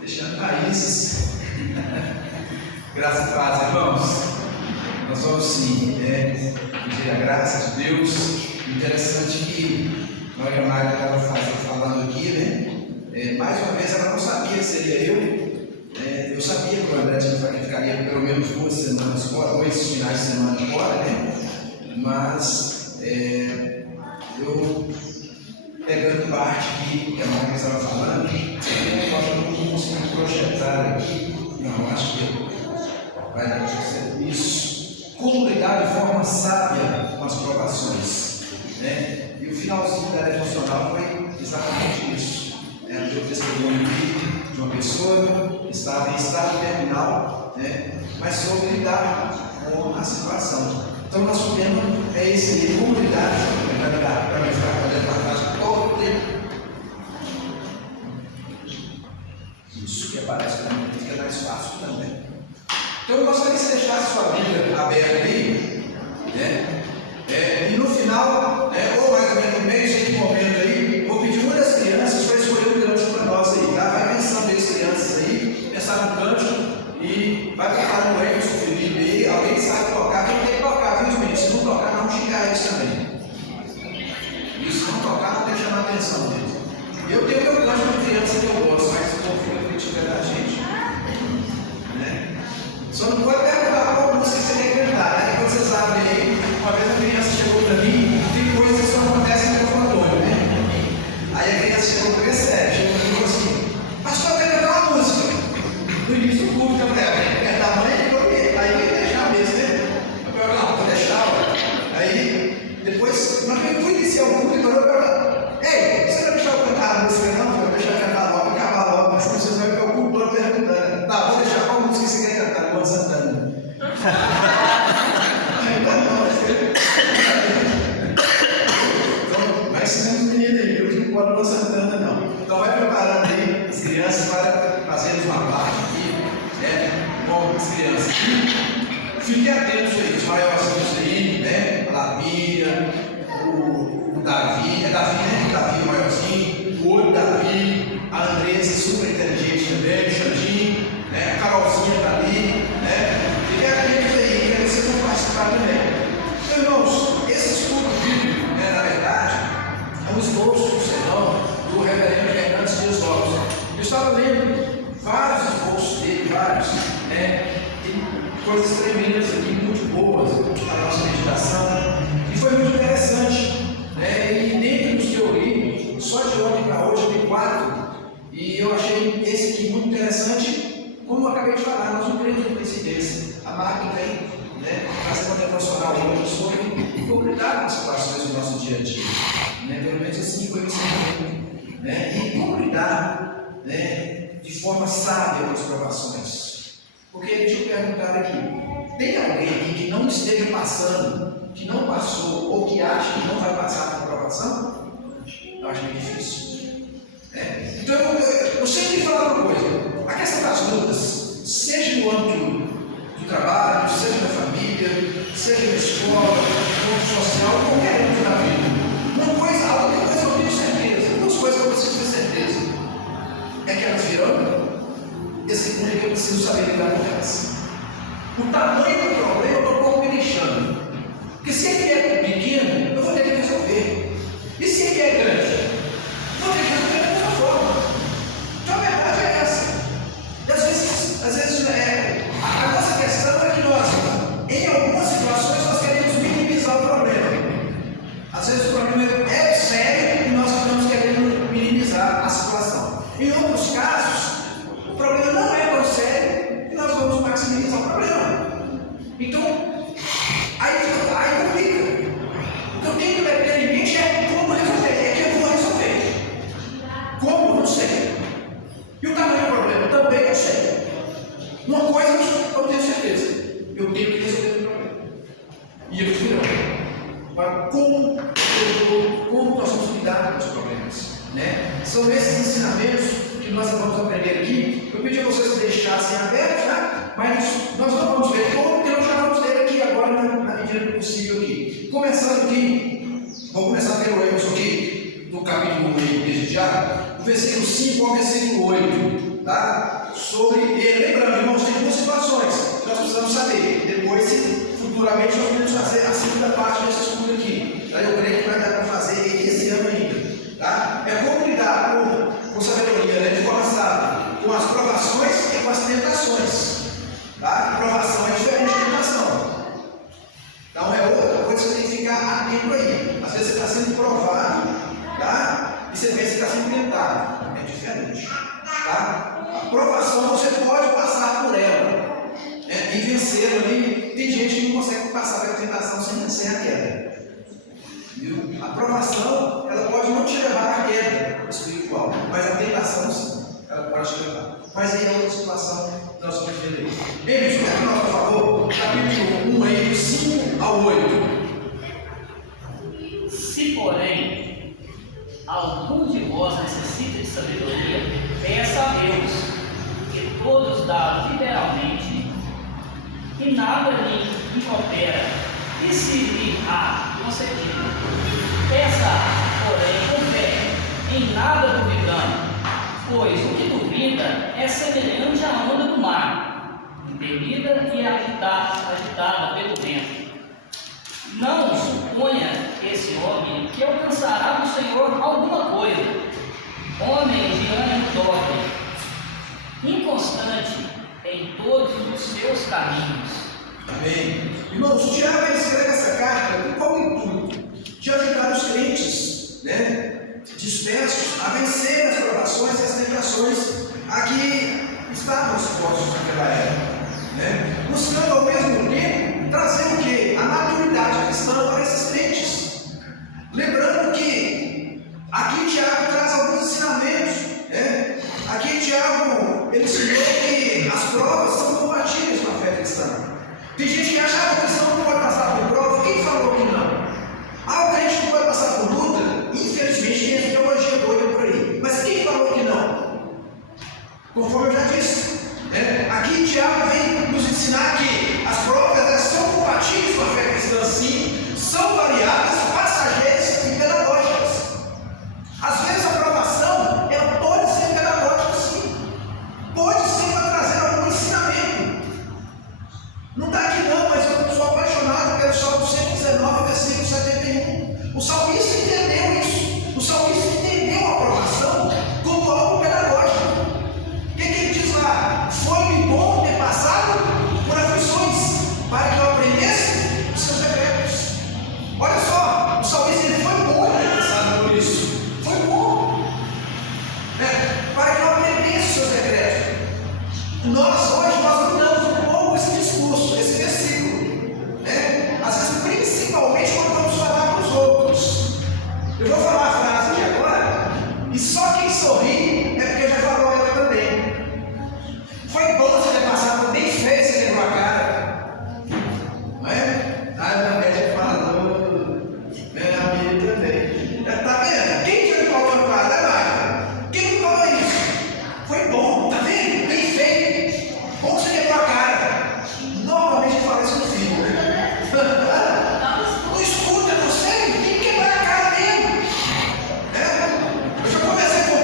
Deixando raízes. Graças a Deus, irmãos. Nós vamos sim pedir a graça de Deus. Interessante que a Maria estava falando aqui, né? Mais uma vez ela não sabia que seria eu. Eu sabia que o André ficaria pelo menos 2 semanas fora, 2 finais de semana fora, né? Mas eu pegando parte aqui que a Maria estava falando, eu não consigo projetar aqui. Não, acho que vai dar isso. Como lidar de forma sábia com as provações, né? E o finalzinho da devocional foi exatamente isso. Eu testemunho de uma pessoa que estava em estado terminal, né? Mas soube lidar com a situação. Então, nosso tema é esse aí, como lidar para me ficar olhando para trás todo o tempo. Isso que aparece para mim fica mais fácil também. Então, eu gostaria que você deixasse sua Bíblia aberta aí, né? E no final, ou mais ou menos no meio desse momento aí, vou pedir uma das crianças para escolher um canto para nós aí, tá? Vai pensando aí, as crianças aí, pensar no canto e vai tocar no Edson, Felipe aí, alguém sabe tocar, quem tem que tocar, viu, meninos? Se não tocar, não xingar eles também. Isso, não tocar, não deixa na atenção deles. Eu tenho meu canto de criança que eu gosto, mas confio que tiver da gente, né? Só não pode perguntar qual música você quer cantar, né? Quando vocês abrem aí, uma vez a criança chegou para mim, tem coisas que só acontecem no microfone, né? Aí a criança chegou para mim, sério, chegou para mim e falou assim: pastor, eu quero cantar uma música. No início do culto, eu falei: é da mãe? Aí eu ia deixar mesmo, né? Eu falei: não, vou deixar. Aí, depois, na hora que eu fui iniciar o culto, eu falei: ei, você não vai deixar eu cantar a música, não? Eu vou deixar eu cantar logo, acabar logo, mas vocês vão ficar o culto todo perguntando. Tá, vou deixar qual música você quer cantar? Luan Santana. Então, vai ensinando os meninos aí, eu não pode Luan Santana, não. Então, vai preparando aí as crianças para fazermos uma parte aqui, né? Com as crianças. Fiquem atentos aí, os maiorzinhos aí, né? A Lavia, o Davi, Davi, né? O Davi, o maiorzinho, o outro Davi, a Andressa, super inteligente também, o Xandinho, né? A Carolzinha tá ali, né? Fiquem atentos aí, quero que vocês vão participar também. Então, irmãos, esse estudo bíblico, né, na verdade, é um esboço do sermão do reverendo Fernandes Dias Lopes. Eu estava lendo vários esboços dele, vários, né? Coisas tremendas aqui, muito boas na nossa meditação, e foi muito interessante, né? E dentro dos que eu li, só de ontem para hoje tem 4, e eu achei esse aqui muito interessante. Como eu acabei de falar, nós não cremos em coincidência. A Marca tem, né, fazendo uma devocional hoje sobre como lidar com as situações do nosso dia a dia, né? Pelo menos assim foi o ensinamento, né? E como lidar, né, de forma sábia com as provações. Porque deixa eu perguntar aqui: tem alguém aqui que não esteja passando, que não passou, ou que acha que não vai passar por aprovação? Eu acho meio difícil. Então, eu sempre falo uma coisa: a questão das lutas, seja no âmbito do trabalho, seja na família, seja na escola, no âmbito social, qualquer âmbito da vida, uma coisa que eu tenho certeza, duas coisas que eu preciso ter certeza, é que elas virão. E a segunda é que eu preciso saber lidar com elas. O tamanho do problema eu estou pouco me deixando. Porque se ele é pequeno, eu vou ter que resolver. E se ele é grande, eu vou ter que resolver da mesma forma. Então a verdade é essa. E às vezes a nossa questão é que nós, em algumas situações, nós queremos minimizar o problema. Às vezes o problema é sério e nós estamos querendo minimizar a situação. Em outros casos, o problema não é tão sério e nós vamos maximizar o problema. Então, aí complica. Então, eu tenho que meter em mente como resolver. É que eu vou resolver. Como? Não sei. E o tamanho do problema? Também não sei. Uma coisa eu tenho certeza: eu tenho que resolver o problema. E eu fui agora, como nós vamos lidar com os problemas, né? São esses ensinamentos que nós vamos aprender aqui. Eu pedi a vocês que deixassem aberto, né? Mas nós não vamos ver todo, então já vamos ler aqui agora na medida do possível aqui. Começando aqui, vou começar pelo Emerson aqui. no capítulo 1 desse diário, do versículo 5 ao versículo 8, tá? Sobre, lembrando, irmãos, tem duas situações que nós precisamos saber. Depois, futuramente, nós podemos fazer a segunda parte desse estudo aqui. Tá? Eu creio que vai dar para fazer esse ano ainda. Tá? É como lidar com sabedoria, né, de forma sábia, com as provações e com as tentações. Tá? Provação é diferente de tentação. Então é outra coisa que você tem que ficar atento aí. Às vezes você está sendo provado, tá? E você vê que você está sendo tentado. É diferente. Tá? A provação você pode passar por ela, né? E vencê-la ali. Tem gente que não consegue passar pela tentação sem vencer a queda. Viu? A provação ela pode não te levar à queda espiritual, mas a tentação sim, ela pode te levar. Mas aí é outra situação que nós vamos ver aí. Bem, bicho, por nosso favor, capítulo 1 aí, do 5 ao 8. Se, porém, algum de vós necessita de sabedoria, peça a Deus, que todos dá liberalmente, e nada lhe impropera, e se lhe há concedido. Peça, porém, com fé, em nada duvidando, pois o que duvida é semelhante à onda do mar, impelida e agitada pelo vento. Não suponha esse homem que alcançará do Senhor alguma coisa, homem de ânimo dobre, inconstante em todos os seus caminhos. Amém. Irmãos, Tiago escreve essa carta com qual intuito? De ajudar os crentes, né, dispersos a vencer as provações e as tentações a que estavam expostos naquela época, né? Buscando ao mesmo tempo trazer o quê? A maturidade cristã para esses crentes. Lembrando que aqui Tiago traz alguns ensinamentos, né? Aqui Tiago ele ensinou que as provas são compatíveis com a fé cristã. Tem gente que acha que o cristão não pode passar por prova. Quem falou que não? O crente não pode passar por luta. Infelizmente tem essa teologia doida por aí. Mas quem falou que não? Conforme eu já disse, né? Aqui Tiago vem nos ensinar que as provas elas são compatíveis com a fé cristã, sim, são variadas, passageiras e pedagógicas. Às vezes a provação ela pode ser pedagógica, sim, pode ser para trazer algum ensinamento. Não está aqui não, mas eu sou apaixonado pelo Salmo 119, versículo 71. O salmista entendeu isso. O salmista entendeu a provação como algo pedagógico. O que ele diz lá? Foi-me bom ter passado por aflições, para que eu aprendesse os seus decretos. Olha só, o salmista ele foi bom ter passado por isso. Foi bom. Para que eu aprendesse os seus decretos. Nós hoje mudamos um pouco esse discurso, esse versículo, né? Às vezes, principalmente quando vamos falar para os outros. Eu vou falar a frase aqui agora, e só quem sorri é porque já falou ela também. Foi bom você ter passado, nem fez, você quebrou a cara. Não é? A minha médica fala, minha amiga também. Tá vendo? Quem que me falou no quadro? Quem me falou isso? Foi bom, tá vendo? Nem fez. Bom você quebrou a cara. Normalmente eu falo isso no filho, né? Não escuta você, tem que quebrar a cara mesmo. Eu já conversei com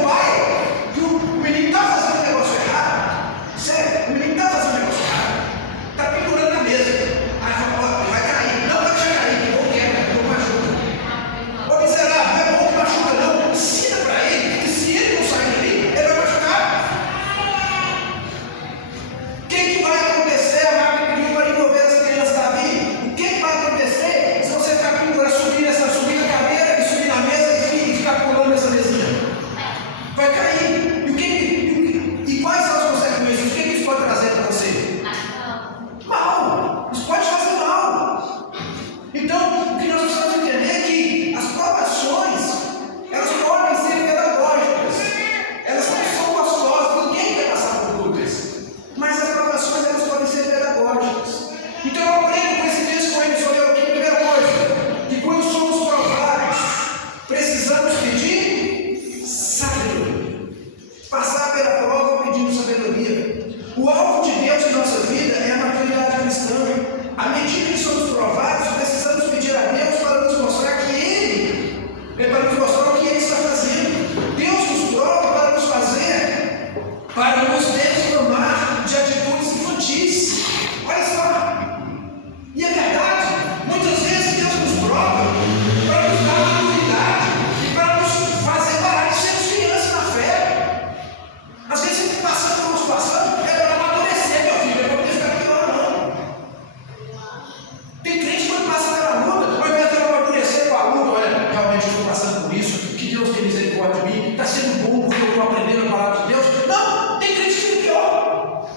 Deus tem misericórdia de mim, está sendo bom porque eu estou aprendendo a palavra de Deus. Não, tem crente que é pior.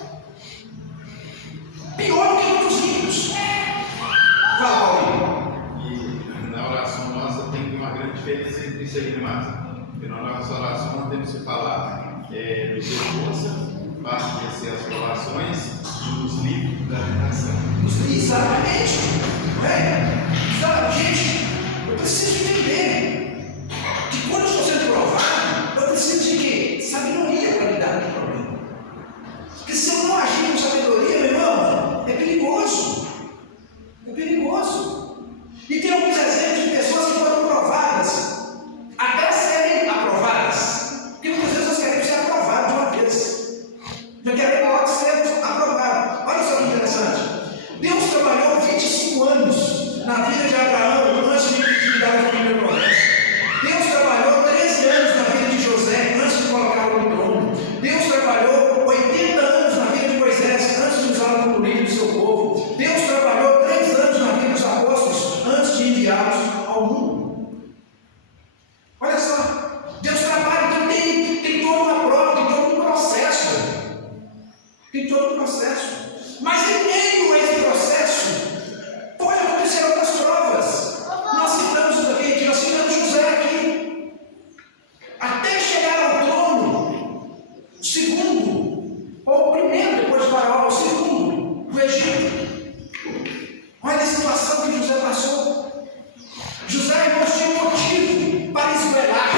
Pior do que muitos ímpios. Fala, Paulinho. E na oração nossa tem uma grande diferença entre isso aí, Márcio. Porque na nossa oração nós temos que falar nos dê força para vencer as provações e os livros da tentação. Exatamente. Não é? Sabe, gente, eu preciso entender que quando eu estou sendo provado, eu preciso de quê? Sabedoria para lidar com o problema. Porque se eu não agir com sabedoria, meu irmão, é perigoso. É perigoso. E tem alguns exemplos de pessoas que foram provadas, até serem aprovadas. Porque muitas vezes nós queremos ser aprovados de uma vez. Já queremos logo ser aprovados. Olha só que interessante. Deus trabalhou 25 anos na vida de Abraão antes de dar a primeira promessa. Deus trabalhou 13 anos na vida de José antes de colocá-lo no trono. Deus trabalhou 80 anos na vida de Moisés antes de usá-lo como líder do seu povo. Deus trabalhou 3 anos na vida dos apóstolos antes de enviá-los ao mundo. Olha só, Deus trabalha, então tem toda uma prova, tem todo um processo. Tem todo um processo. Mas em meio a esse processo, pode acontecer outras provas. Nós citamos José aqui. Até chegar ao trono, o segundo, ou o primeiro depois de Faraó, o segundo, do Egito. Olha a situação que José passou. José não tinha motivo para esgoelar.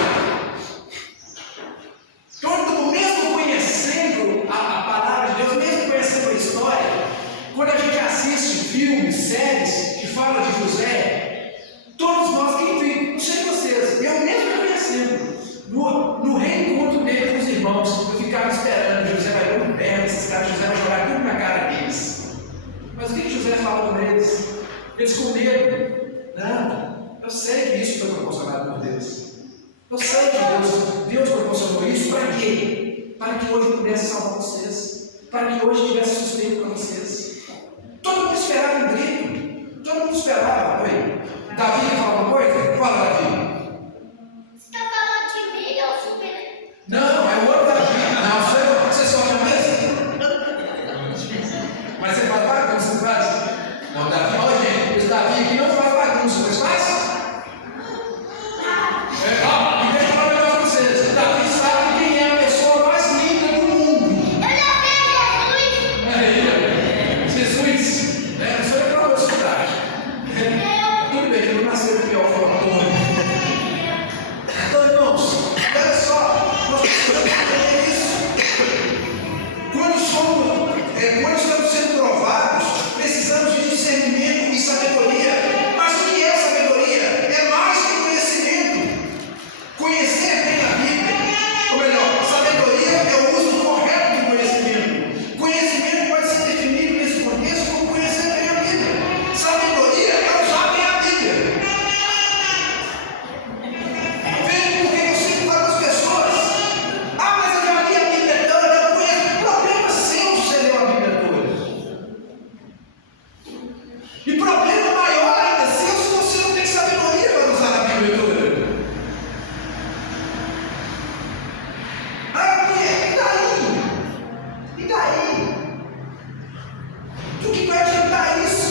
Todo mesmo conhecendo a palavra de Deus, mesmo conhecendo a história, quando a gente assiste filmes, séries que falam de José, todos nós, quem viu, não sei vocês, eu mesmo conhecendo, no reencontro dele com os irmãos, eu ficava esperando, José vai pôr um perna, esses caras, José vai jogar tudo na cara deles. Mas o que José fala com eles? Eles com medo. Não, eu sei que isso foi proporcionado por Deus. Eu sei que Deus proporcionou isso para quê? Para que hoje eu pudesse salvar vocês. Para que hoje tivesse sustento para vocês. Todo mundo esperava um grito. Todo mundo esperava. Oi. Davi quer falar uma coisa? Fala, Davi. Você está falando de mim ou super? Não, é o outro Davi. Não, você só não mesmo? Mas você faz bagunça, não faz? Não, Davi, olha gente, esse Davi aqui não faz bagunça, mas faz? Ó, e deixa eu falar um negócio para vocês. Davi sabe quem é a pessoa mais linda do mundo. Eu já vi Jesus! Jesus, não sou eu para você, cidade. Tudo bem, ele não nasceu de pior forma. Então, irmãos, olha só, nós precisamos entender isso. Quando estamos sendo provados, precisamos de discernimento e sabedoria. Mas o que é sabedoria? É mais que conhecimento. Conhecer bem a Bíblia. Ou melhor, sabedoria é o uso correto do conhecimento. Conhecimento pode ser definido nesse contexto como conhecer bem a Bíblia. Sabedoria é usar bem a Bíblia. Veja porque eu sempre falo às pessoas: ah, mas eu já li a Bíblia toda, eu conheço. Problema seu se você leu a Bíblia toda. E problema maior ainda seu se você não tem sabedoria para usar a Bíblia toda. Ah, e daí? E daí? Do que vai adiantar isso?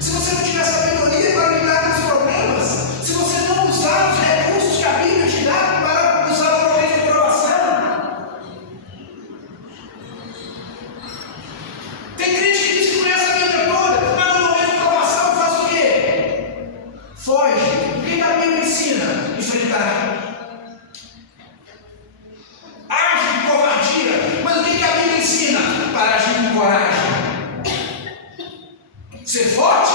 Se você não tiver sabedoria para lidar com os problemas, se você não usar os recursos que a Bíblia te dá para usar o momento de provação. Tem crente que diz que conhece a Bíblia toda, mas no momento de provação faz o quê? Foge. O que a Bíblia ensina? Enfrentar. Age com covardia. Mas o que a Bíblia ensina para agir com coragem? Ser forte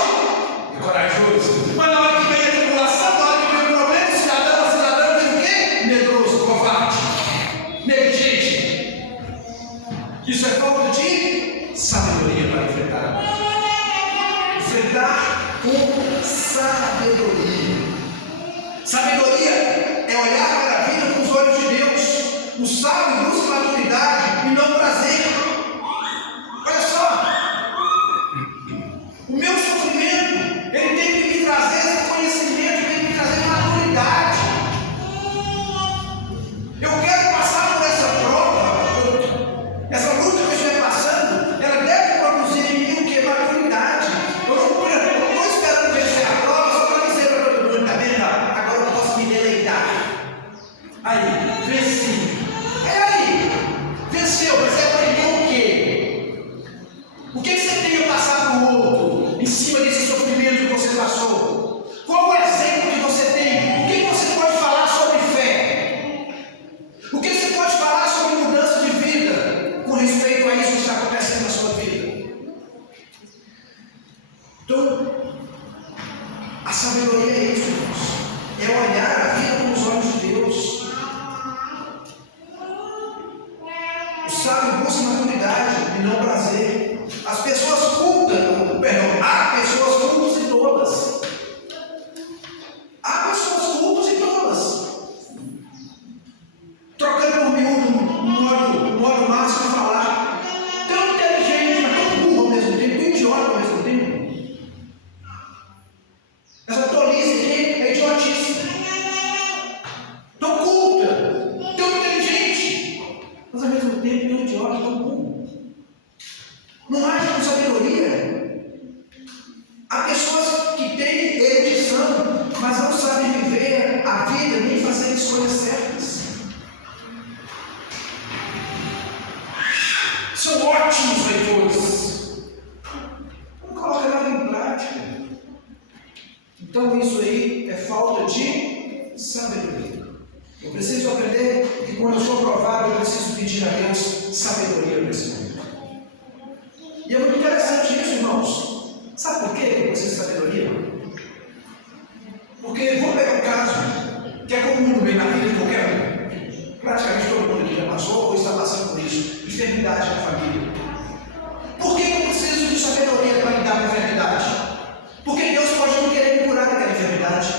e corajoso. Mas na hora que vem a tribulação, na hora que vem o problema, o cidadão vem o quê? Medroso, covarde, negligente. Isso é falta de sabedoria para enfrentar. Enfrentar com sabedoria. Sabedoria é olhar para a vida com os olhos de Deus. O sábio busca maturidade e não prazer. Olha só. O meu sofrimento, ele tem que me trazer esse conhecimento, tem que me trazer maturidade. Aí, venci. Aí, venceu, você aprendeu o quê? O que você tem a passar para o outro em cima desse sofrimento que você passou? Qual o exemplo que você tem? O que você pode falar sobre fé? O que você pode falar sobre mudança de vida com respeito a isso que está acontecendo na sua vida? Então, a sabedoria é isso, irmãos. É olhar a vida com os olhos de Deus. O sábio busca maturidade e não prazer. As pessoas cultas, há pessoas cultas e tolas. Há pessoas cultas e tolas. Trocando por miúdo, no modo máximo de falar. Tão inteligente, mas tão burro ao mesmo tempo, tão idiota ao mesmo tempo. Essa tolice aqui é idiotice. Tão culta, tão inteligente, mas ao mesmo tempo tão idiota, tão burro. Não age com sabedoria. Há pessoas que têm erudição, mas não sabem viver a vida nem fazer escolhas certas. São ótimos leitores. Não coloca nada em prática. Então isso aí é falta de sabedoria. Eu preciso aprender que quando eu sou provado, eu preciso pedir a Deus sabedoria para esse momento. E é muito interessante isso, irmãos. Sabe por quê que eu preciso de sabedoria? Porque vamos pegar um caso que é comum bem na vida de qualquer um. Praticamente todo mundo aqui já passou ou está passando por isso. Enfermidade na família. Por que eu preciso de sabedoria para lidar com a enfermidade? Porque Deus pode não querer me curar daquela enfermidade.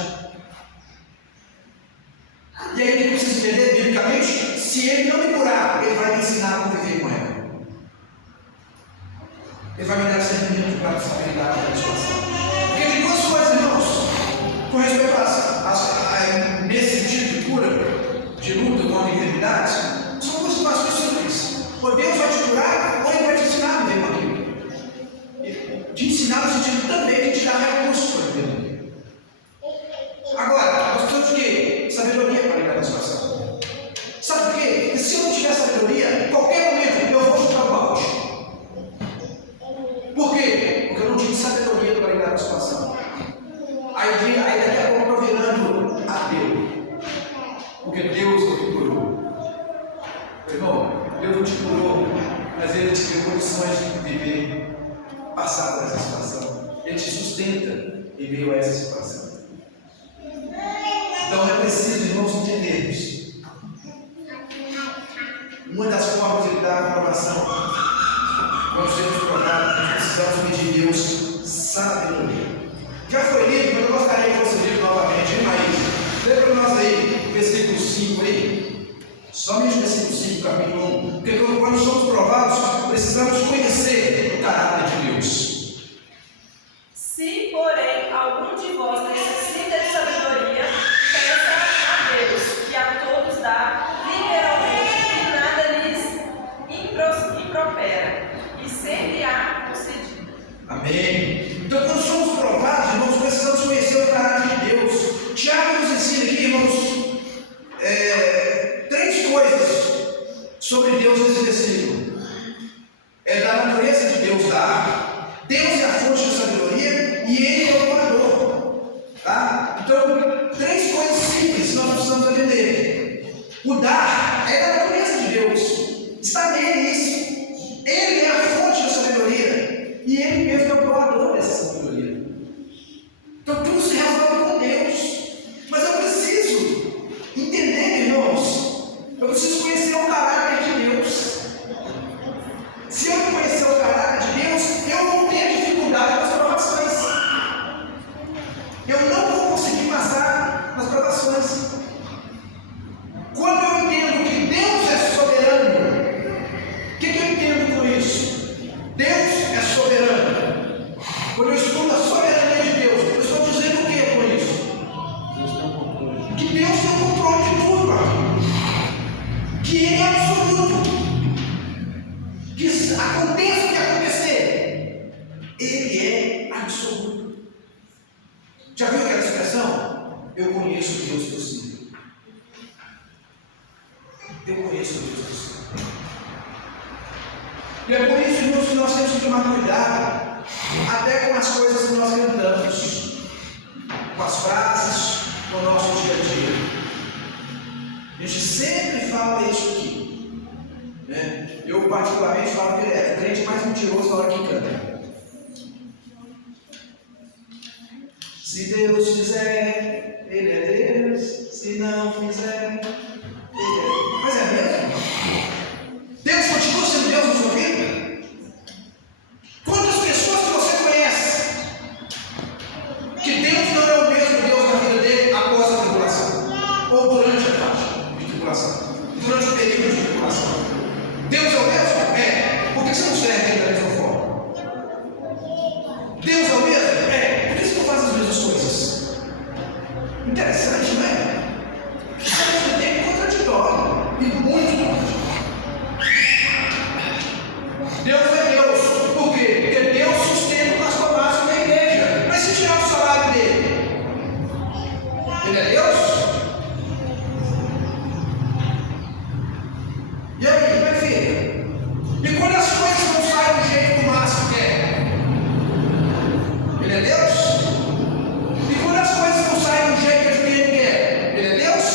E aí eu preciso entender biblicamente, se Ele não me curar, Ele vai me ensinar a conviver com ela. Ele vai me dar discernimento para saber lidar com a situação. Porque tem duas coisas, irmãos, com respeito a nesse sentido de cura, de luta contra a enfermidade, são duas situações simples. Ou Deus vai te curar, ou Ele vai te ensinar a viver com aquilo. De ensinar no sentido também de te dar recursos para viver. Agora, nós precisamos de quê? Sabedoria para lidar com a situação. Sabe por quê? Porque se eu não tiver sabedoria, em qualquer momento eu vou chutar o balde. Por quê? Porque eu não tive sabedoria para lidar com a situação. Aí daqui a pouco eu estou virando ateu. Porque Deus não te curou. Meu irmão, Deus não te curou, mas Ele te deu condições de viver, passar por essa situação. Ele te sustenta em meio a essa situação. Então é preciso, irmãos, entendermos. Uma das formas de lidar com a provação, quando sermos provados, nós precisamos pedir Deus sabedoria. Já foi lido, mas eu gostaria que fosse lido novamente, hein, Maísa? Lê para nós aí, versículo 5 aí. Somente o versículo 5, capítulo 1. Porque quando somos provados, precisamos conhecer o caráter de Deus. Se, porém, algum de vós necessita de sabedoria, peça a Deus, que a todos dá liberalmente e nada lhes impropera, e sempre há concedido. Amém. Então, quando somos provados, irmãos, precisamos conhecer o caráter de Deus. Tiago nos ensina aqui, irmãos, três coisas sobre Deus nesse versículo. É da natureza de Deus dar. Deus é a fonte da sabedoria e Ele é o doador. Tá? Então, três coisas simples que nós precisamos aprender. O dar é da natureza de Deus. Está nele isso. Ele é a fonte da sabedoria. E Ele mesmo é o doador dessa sabedoria. Então, tudo se resolve com Deus. Mas eu preciso entender, irmãos. Eu preciso conhecer o caráter de Deus. Se eu não conhecer o caráter de Deus, eu vou ter dificuldade nas provações. Eu não vou conseguir passar nas provações. Quando eu entendo que Deus é soberano, o que eu entendo com isso? Deus é soberano. Quando eu estudo a soberania de Deus, eu estou dizendo o que com isso? Que Deus tem o controle de tudo, amigo. Que Ele é absoluto. Que aconteça o que acontecer, Ele é absoluto. Já viu aquela expressão? Eu conheço o Deus possível. Eu conheço Jesus. E é por isso, irmãos, que nós temos que tomar cuidado até com as coisas que nós cantamos, com as frases, com o nosso dia a dia. A gente sempre fala isso aqui, né? Eu particularmente falo que é o crente mais mentiroso na hora que canta. Se Deus fizer, Ele é Deus. Se não fizer, Ele é. Mas é mesmo? Deus continua sendo Deus na sua vida? Quantas pessoas que você conhece que Deus não é o mesmo Deus na vida dele após a tribulação? Ou durante a fase de tribulação? Durante o período de tribulação? Deus é o mesmo? É. Por que você não serve ele da mesma forma? Deus é o mesmo? É. Por que você não faz as mesmas coisas? Interessante, não é? Isso é contraditório e muito contraditório. Deus é Deus. Por quê? Porque Deus sustenta o pastor Márcio na igreja. Mas se tirar o salário dele, ele é Deus? E aí, como é que fica? E quando as coisas não saem do jeito que o Márcio quer, ele é Deus? E quando as coisas não saem do jeito que a Juliana quer, ele é Deus?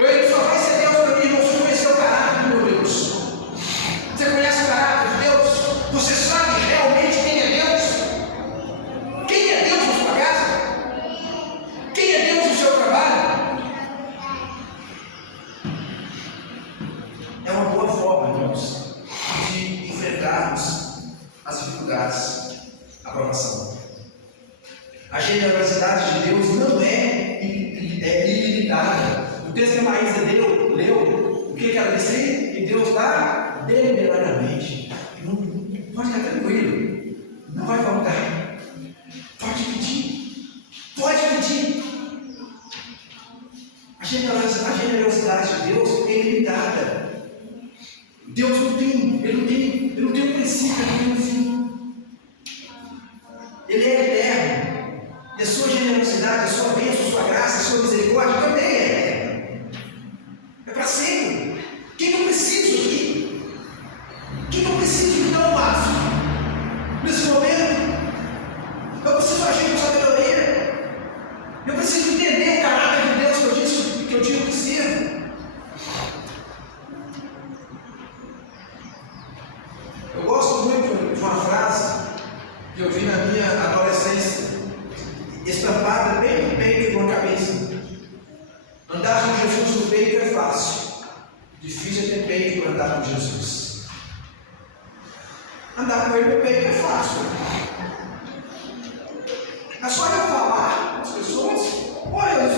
Ele só vai ser Deus para mim, irmão, se eu conhecer o caráter, meu Deus. Você conhece o caráter de Deus? Você sabe realmente quem é Deus? Quem é Deus na sua casa? Quem é Deus no seu trabalho? É uma boa forma, irmãos, de enfrentarmos as dificuldades, a provação. A generosidade de Deus não é ilimitada. O texto que a Maísa leu, o que ela disse? Que Deus dá deliberadamente. Pode ficar tranquilo, não vai faltar. Pode pedir, pode pedir. A generosidade de Deus é ilimitada. Deus ele não tem um princípio, ele não tem um fim. Ele é eterno. E a sua generosidade, a sua bênção, a sua graça, a sua misericórdia também é eterna. É para sempre. O que eu preciso aqui? O que eu preciso então, Márcio? Nesse momento, eu preciso agir com sabedoria. Eu preciso entender o caráter de Deus que eu digo que sirvo. Eu gosto muito de uma frase que eu vi na minha adolescência, estampada bem no peito de uma camisa. Andar com Jesus no peito é fácil. Difícil é ter peito para andar com Jesus. Andar com ele no peito é fácil. É só eu falar com as pessoas. Olha,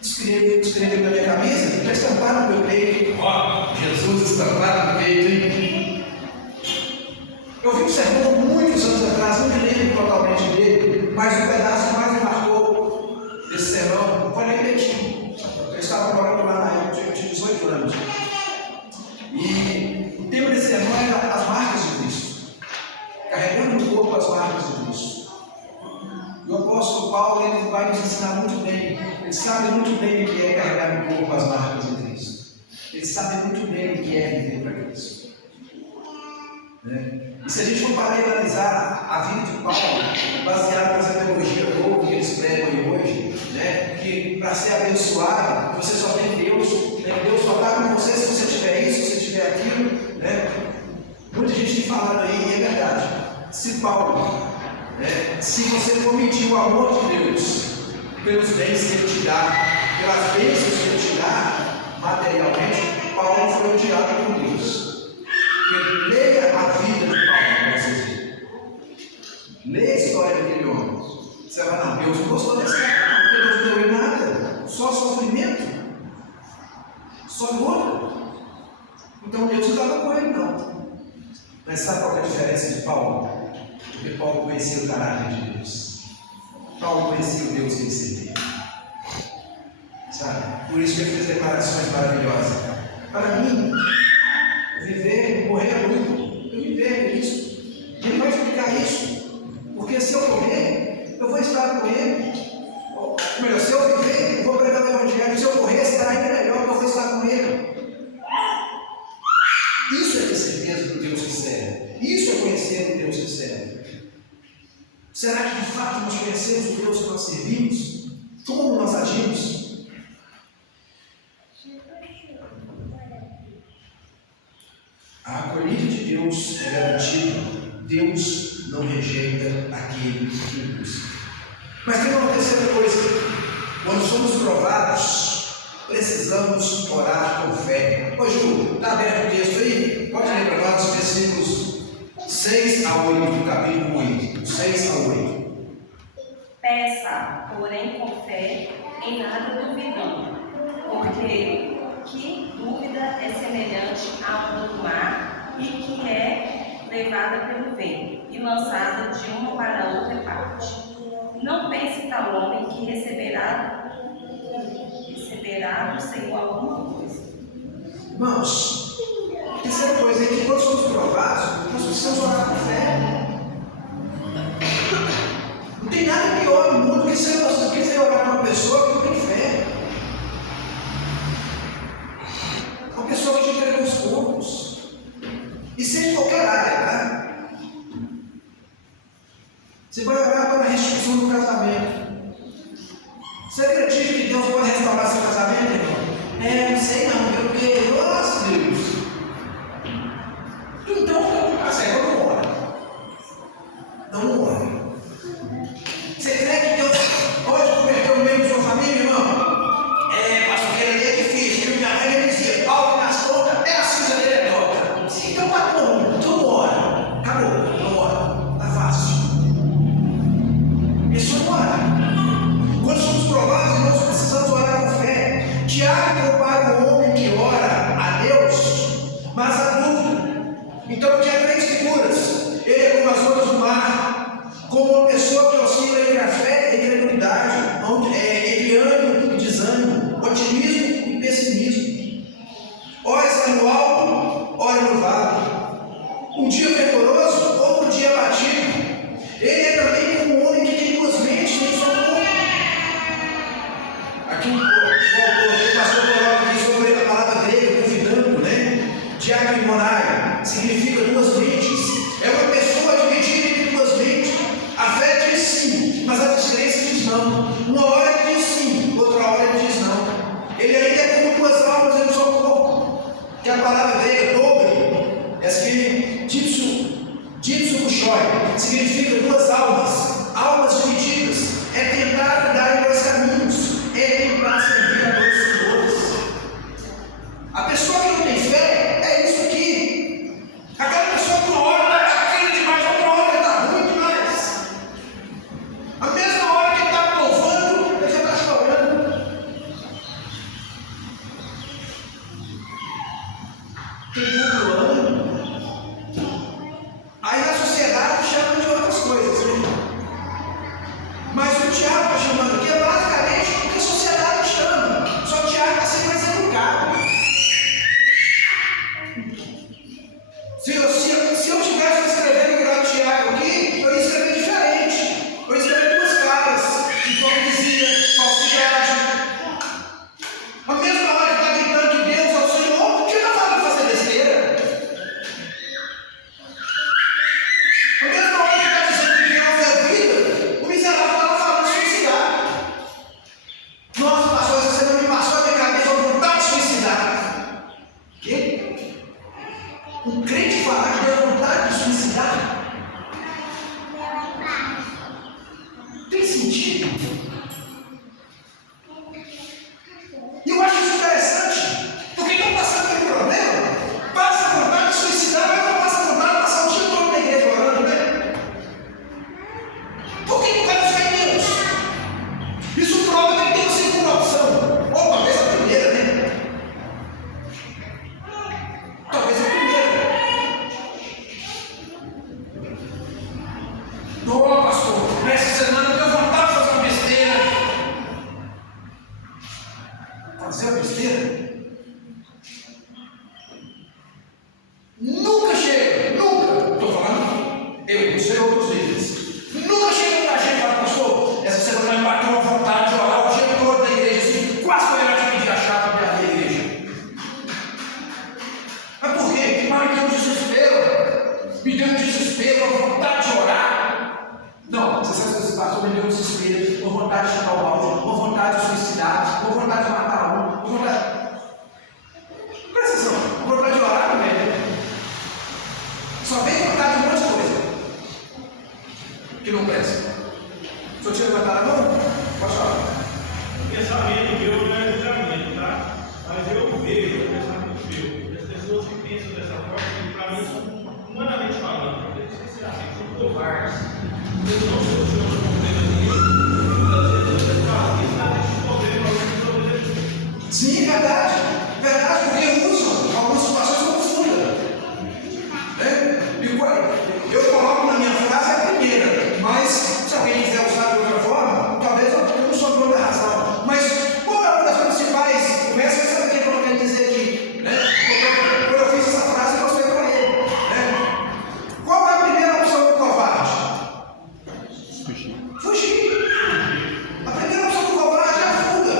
escrever na minha camisa, está estampado no meu peito. Ó, Jesus estampado no peito, hein? Eu vi um sermão muitos anos atrás, não me lembro totalmente dele, mas o pedaço mais me marcou desse sermão, não foi nem Betinho. Eu estava morando lá na época, eu tinha 18 anos. E o tema desse sermão era as marcas de Cristo, carregando no corpo as marcas de Cristo. E o apóstolo Paulo, ele vai nos ensinar muito bem, ele sabe muito bem o que é carregar no corpo as marcas de Cristo. Ele sabe muito bem o que é viver para Cristo. E se a gente for parar e analisar a vida de Paulo, baseado nessa teologia boa que eles pregam aí hoje, que para ser abençoado, você só tem Deus, Deus só está com você se você tiver isso, se você tiver aquilo. Muita gente tem falado aí, e é verdade. Se Paulo, se você for medir o amor de Deus pelos bens que ele te dá, pelas bênçãos que ele te dá, materialmente, Paulo foi odiado por Deus. Leia a vida de Paulo para vocês verem. Leia a história daquele homem. Você vai, não, Deus não gostou dessa cara, porque Deus não deu em nada. Só sofrimento. Só dor. Então Deus não estava com ele, não. Mas sabe qual é a diferença de Paulo? Porque Paulo conhecia o caráter de Deus. Paulo conhecia o Deus que ele servia. Sabe? Por isso que ele fez declarações maravilhosas. Para mim, viver, morrer é muito. Eu viver é isso. E ele vai explicar isso. Porque se eu morrer, eu vou estar com ele. Ou melhor, se eu viver, eu vou pregar o evangelho. Se eu morrer, será ainda melhor, porque eu vou estar com ele. Será que de fato nós conhecemos o Deus que nós servimos? Como nós agimos? A acolhida de Deus é garantida. Deus não rejeita aquele que busca. Mas tem uma terceira coisa. Quando somos provados, precisamos orar com fé. Ô Ju, está aberto o texto aí? Pode ler para nós os versículos 6 a 8 do capítulo 8. 6 a 8. Peça, porém, com fé, em nada duvidando, porque que dúvida é semelhante à onda do mar e que é levada pelo vento e lançada de uma para outra parte. Não pense tal homem que receberá do Senhor alguma coisa. Irmãos, terceira coisa é que quando somos provados, nós precisamos orar com fé. Não tem nada pior no mundo que você orar com uma pessoa que não tem fé. Uma pessoa que te entrega os corpos. E seja em qualquer área, tá? Você vai orar para a restituição do casamento. Você acredita que Deus pode restaurar seu casamento, irmão? Não sei não, porque, nossa Deus. Então, não ora. Não ora. Você crê que Deus pode converter o meio da sua família, irmão? Pastor, aquele ali é difícil. Minha mãe me dizia, Paulo nas contas, é a cinza dele é dobra. Então tá bom, então não ora. Acabou, não ora. Tá fácil. Isso não ora. Quando somos provados, nós precisamos orar com fé. Tiago compara o homem que ora a Deus, mas a dúvida. Então tinha três figuras. Ele é como as ondas do mar, como uma pessoa que oscila entre a fé e a incredulidade, entre ânimo e desânimo, otimismo e pessimismo. Ora está no alto, ora no vale. Um dia fervoroso, outro dia abatido. Ele é também como um homem que tem duas mentes em sua boca. Aqui o pastor coloca aqui sobre a palavra grega, duvidando, né? Diagrimonaio, significa duas mentes. É uma pessoa dividida entre duas mentes. A fé diz sim, mas a descrença diz não. Uma hora ele diz sim, outra hora ele diz não. Ele ainda é como duas almas em um só corpo. Que a palavra grega, dobre, essa aqui, ditsu bushoi, significa duas almas, almas divididas. É tentar andar em dois caminhos, é tentar servir a dois senhores. A pessoa que não tem fé é isso aqui. Aquela pessoa que uma hora está crente demais, outra hora está ruim demais. A mesma hora que está louvando, ele já está chorando. Tem duplo ânimo. Aí na sociedade chama de outras coisas, né? Mas o Tiago está chamando aqui é basicamente o que a sociedade chama. Só que o Tiago está sendo mais educado. Se eu tivesse escrevendo o grau de Tiago aqui, eu ia escrever diferente. Eu ia escrever duas caras, hipocrisia, falsidade. A mesma hora que está gritando que Deus é o Senhor, que não fala de fazer besteira. A mesma hora que está dizendo que Deus é a vida, o miserável está falando de suicidar. Nossa, pastor, essa semana me passou a minha cabeça a vontade de suicidar. Quê? Um crente falar que tem vontade de suicidar? Tem sentido? E eu acho isso interessante, porque não passando pelo problema, passa a vontade de suicidar, mas não passa a vontade de passar o dia todo na igreja orando, né? Por que o cara fica em Deus? Isso prova que ele tem uma segunda opção, ou talvez a primeira, né? Talvez a primeira. Não, pastor, nessa semana eu tenho vontade de fazer uma besteira. Fazer uma besteira? Nunca chega, nunca. Estou falando, eu não sei outros líderes. Nunca chega pra gente e fala, pastor, essa semana me bateu uma vontade de orar o dia todo na igreja, assim, quase que eu ia te pedir a chave para abrir a igreja. Mas por quê? Mas me deu um desespero, uma vontade de orar. Não, você Sim, verdade. Verdade, porque usam algumas situações como funda. Eu coloco na minha frase a primeira, mas se alguém quiser usar de outra forma, talvez eu não sou dono da razão. Mas qual é uma das principais? Começa a saber o que eu quero dizer aqui. Quando eu fiz essa frase, eu mostrei para ele. Qual é a primeira opção do covarde? Fugir. A primeira opção do covarde é a fuga.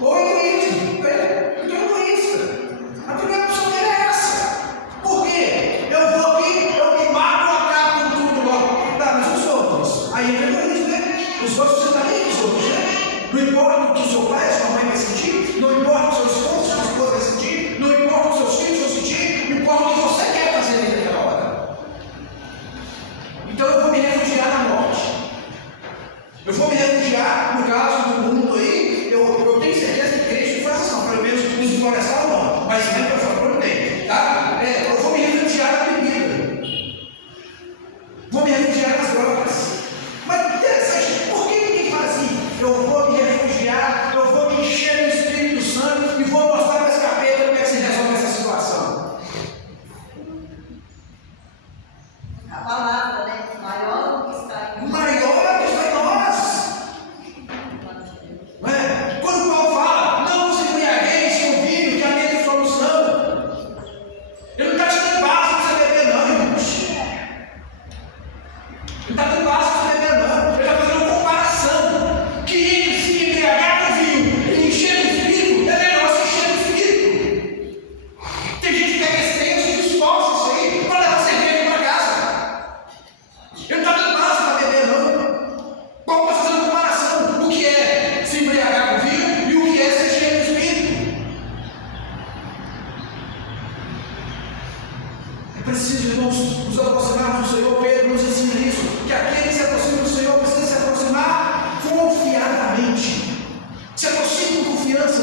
Ou egoísmo. Eu estou egoísta. A primeira opção dele é essa. Por quê? Eu vou aqui, eu me mato, acabo com tudo logo. Tá, mas os outros? Aí é egoísmo, né? Os outros você também com os outros, né? Não importa o que o seu pai, a sua mãe vai sentir, não importa o seu esposo, sua esposa vai sentir, não importa os seus filhos vão sentir, não importa o que você quer fazer ali naquela hora. Então eu vou me refugiar na morte. Eu vou me refugiar, no caso do mundo aí, eu tenho certeza que crente faz isso, pelo menos os florestais não, mas mesmo para fora não tem, tá? Eu vou me refugiar na bebida. Vou me refugiar nas drogas. Mas interessante, por que ninguém fala assim? Eu vou me refugiar, eu vou me encher do Espírito Santo e vou mostrar para esse capeta como é que se resolve essa situação. A palavra, né? Maior do que está em nós. Maior que está em nós. Não é? Quando Paulo fala, não vos embriagueis com vinho, que a mente é solução. Ele não está te dando base para você beber, não, irmãos. Ele está dando base para você beber, não. Ele está fazendo uma comparação. Que se embriagar com vinho e encher do espírito, é melhor se encher do espírito. Tem gente que pega esse texto e distorce isso aí para levar cerveja para casa. Ele não está dando base para beber, não. Paulo está fazendo comparação. O que é se embriagar com vinho e o que é ser cheio do Espírito. É preciso, irmãos, nos aproximarmos do Senhor. Pedro nos ensina isso, que aquele que se aproxima do Senhor precisa se aproximar confiadamente. Se aproxime com confiança.